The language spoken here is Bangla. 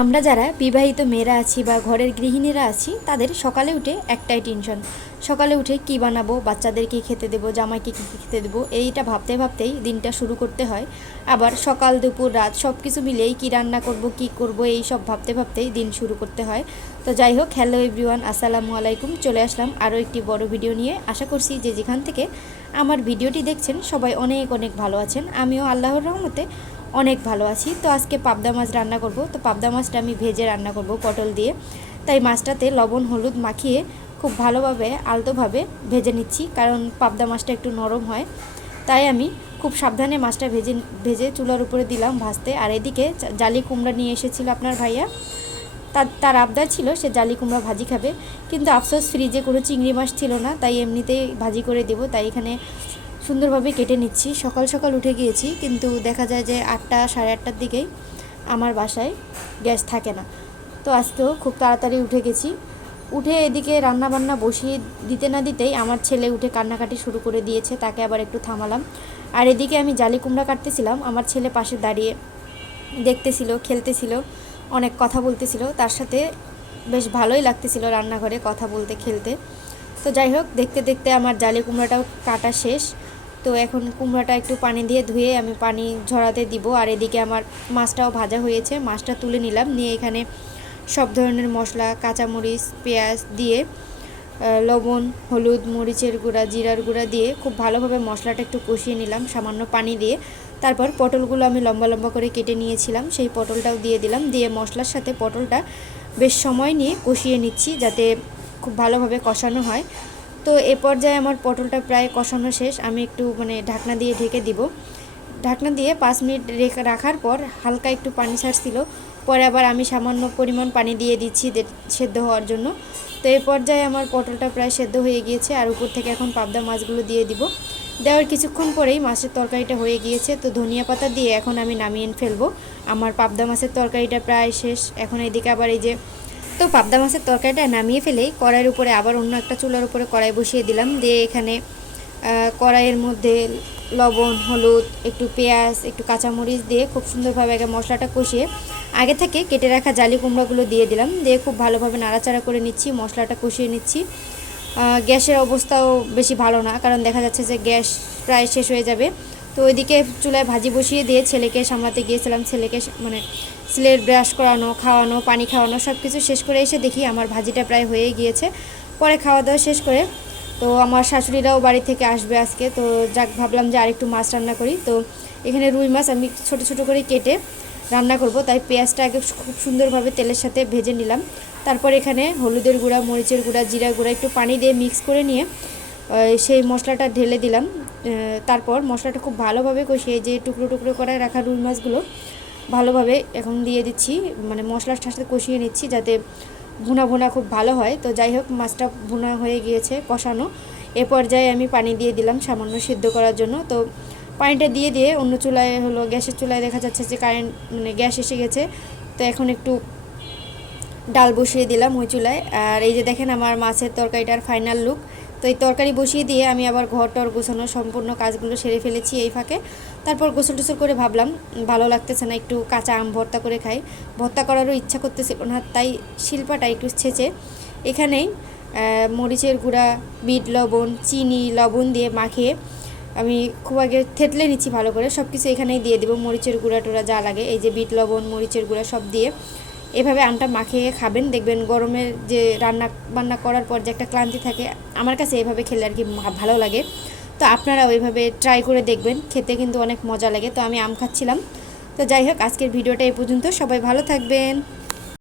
আমরা যারা বিবাহিত মেয়েরা আছি বা ঘরের গৃহিণীরা আছি তাদের সকালে উঠে একটাই টেনশন। সকালে উঠে কি বানাবো, বাচ্চাদেরকে খেতে দেবো, জামাইকে কী খেতে দেবো, এইটা ভাবতে ভাবতেই দিনটা শুরু করতে হয়। আবার সকাল দুপুর রাত সব কিছু মিলেই কী রান্না করব কি করব এই সব ভাবতে ভাবতেই দিন শুরু করতে হয়। তো যাই হোক, হ্যালো এভরিওয়ান, আসসালামু আলাইকুম। চলে আসলাম আরও একটি বড় ভিডিও নিয়ে। আশা করছি যে যেখান থেকে আমার ভিডিওটি দেখছেন সবাই অনেক অনেক ভালো আছেন। আমিও আল্লাহর রহমতে অনেক ভালো আছি। তো আজকে পাবদা মাছ রান্না করব। তো পাবদা মাছটা আমি ভেজে রান্না করব পটল দিয়ে। তাই মাছটাতে লবণ হলুদ মাখিয়ে খুব ভালোভাবে আলতোভাবে ভেজে নিচ্ছি, কারণ পাবদা মাছটা একটু নরম হয়। তাই আমি খুব সাবধানে মাছটা ভেজে চুলার উপরে দিলাম ভাজতে। আর এদিকে জালি কুমড়া নিয়ে এসেছিল আপনার ভাইয়া। তার আবদার ছিল সে জালি কুমড়া ভাজি খাবে, কিন্তু আফসোস ফ্রিজে কোনো চিংড়ি মাছ ছিল না, তাই এমনিতেই ভাজি করে দেব। তাই এখানে সুন্দরভাবে কেটে নিচ্ছি। সকাল সকাল উঠে গিয়েছি, কিন্তু দেখা যায় যে 8টা সাড়ে 8টার দিকেই আমার বাসায় গ্যাস থাকে না। তো আজকেও খুব তাড়াতাড়ি উঠে গেছি। উঠে এদিকে রান্না বান্না বসিয়ে দিতে না দিতেই আমার ছেলে উঠে কান্নাকাটি শুরু করে দিয়েছে, তাকে আবার একটু থামালাম। আর এদিকে আমি জালি কুমড়া কাটতেছিলাম, আমার ছেলে পাশে দাঁড়িয়ে দেখতেছিল, খেলতেছিল, অনেক কথা বলতেছিল। তার সাথে বেশ ভালোই লাগতেছিল রান্নাঘরে কথা বলতে খেলতে। তো যাই হোক, দেখতে দেখতে আমার জালি কুমড়াটাও কাটা শেষ। তো এখন কুমড়াটা একটু পানি দিয়ে ধুয়ে আমি পানি ঝরাতে দিব। আর এদিকে আমার মাছটাও ভাজা হয়েছে, মাছটা তুলে নিলাম। নিয়ে এখানে সব ধরনের মশলা, কাঁচামরিচ, পেঁয়াজ দিয়ে লবণ হলুদ মরিচের গুঁড়া জিরার গুঁড়া দিয়ে খুব ভালোভাবে মশলাটা একটু কষিয়ে নিলাম সামান্য পানি দিয়ে। তারপর পটলগুলো আমি লম্বা লম্বা করে কেটে নিয়েছিলাম, সেই পটলটাও দিয়ে দিলাম। দিয়ে মশলার সাথে পটলটা বেশ সময় নিয়ে কষিয়ে নিচ্ছি, যাতে খুব ভালোভাবে কষানো হয়। তো এ পর্যায়ে আমার পটলটা প্রায় কষানো শেষ। আমি একটু ঢাকনা দিয়ে ঢেকে দিব। ঢাকনা দিয়ে 5 মিনিট রাখার পর হালকা একটু পানি ছাড়ছিল। পরে আবার আমি সামান্য পরিমাণ পানি দিয়ে দিচ্ছি সেদ্ধ হওয়ার জন্য। তো এই পর্যায়ে আমার পটলটা প্রায় সেদ্ধ হয়ে গিয়েছে। আর উপর থেকে এখন পাবদা মাছগুলো দিয়ে দিব। দেওয়ার কিছুক্ষণ পরেই মাছের তরকারিটা হয়ে গিয়েছে। তো ধনিয়া পাতা দিয়ে এখন আমি নামিয়ে ফেলবো। আমার পাবদা মাছের তরকারিটা প্রায় শেষ। এখন এদিকে আবার এই যে পাবদা মাছের তরকারিটা নামিয়ে ফেলেই কড়াইয়ের উপরে আবার অন্য একটা চুলার উপরে কড়াই বসিয়ে দিলাম। দিয়ে এখানে কড়াইয়ের মধ্যে লবণ হলুদ একটু পেঁয়াজ একটু কাঁচামরিচ দিয়ে খুব সুন্দরভাবে আগে মশলাটা কষিয়ে আগে থেকে কেটে রাখা জালি কুমড়াগুলো দিয়ে দিলাম। দিয়ে খুব ভালোভাবে নাড়াচাড়া করে নিচ্ছি, মশলাটা কষিয়ে নিচ্ছি। গ্যাসের অবস্থাও বেশি ভালো না, কারণ দেখা যাচ্ছে যে গ্যাস প্রায় শেষ হয়ে যাবে। তো ওইদিকে চুলায় ভাজি বসিয়ে দিয়ে ছেলেকে সামলাতে গিয়েছিলাম। ছেলেকে ছেলের ব্রাশ করানো, খাওয়ানো, পানি খাওয়ানো সব কিছু শেষ করে এসে দেখি আমার ভাজিটা প্রায় হয়ে গিয়েছে। পরে খাওয়া দাওয়া শেষ করে তো আমার শাশুড়িরাও বাড়ি থেকে আসবে আজকে। তো যাক, ভাবলাম যে আরেকটু মাছ রান্না করি। তো এখানে রুই মাছ আমি ছোট ছোট করে কেটে রান্না করব, তাই পেঁয়াজটা আগে খুব সুন্দরভাবে তেলের সাথে ভেজে নিলাম। তারপর এখানে হলুদের গুঁড়া মরিচের গুঁড়া জিরা গুঁড়া একটু পানি দিয়ে মিক্স করে নিয়ে সেই মশলাটা ঢেলে দিলাম। তারপর মশলাটা খুব ভালোভাবে কষিয়ে যে টুকরো টুকরো করে রাখা রুই মাছগুলো ভালোভাবে এখন দিয়ে দিচ্ছি, মশলার সাথে কষিয়ে নিচ্ছি যাতে ভুনা ভুনা খুব ভালো হয়। তো যাই হোক, মাছটা ভুনা হয়ে গিয়েছে কষানো। এ পর্যায়ে আমি পানি দিয়ে দিলাম সামান্য সিদ্ধ করার জন্য। তো পানিটা দিয়ে অন্য চুলায় গ্যাসের চুলায় দেখা যাচ্ছে যে কারেন্ট গ্যাস এসে গেছে। তো এখন একটু ডাল বসিয়ে দিলাম ওই চুলায়। আর এই যে দেখেন আমার মাছের তরকারিটার ফাইনাল লুক। তো এই তরকারি বসিয়ে দিয়ে আমি আবার ঘর টর গোছানো সম্পূর্ণ কাজগুলো সেরে ফেলেছি এই ফাঁকে। তারপর গোসল টোসল করে ভাবলাম ভালো লাগতেছে না, একটু কাঁচা আম ভর্তা করে খাই। ভর্তা করারও ইচ্ছা করতেছিল না, তাই শিল্পাটা একটু ছেঁচে এখানেই মরিচের গুঁড়া বিট লবণ চিনি লবণ দিয়ে মাখিয়ে আমি খুব আগে থেতলে নিচ্ছি ভালো করে। সব কিছু এখানেই দিয়ে দেবো, মরিচের গুঁড়া টোড়া যা লাগে, এই যে বিট লবণ মরিচের গুঁড়া সব দিয়ে এভাবে আমটা মাখিয়ে খাবেন। দেখবেন গরমের যে রান্না বান্না করার পর যে একটা ক্লান্তি থাকে, আমার কাছে এভাবে খেলে আর কি ভালো লাগে। তো আপনারা ওইভাবে ট্রাই করে দেখবেন, খেতে কিন্তু অনেক মজা লাগে। তো আমি আম খাচ্ছিলাম। তো যাই হোক, আজকের ভিডিওটা এই পর্যন্ত। সবাই ভালো থাকবেন।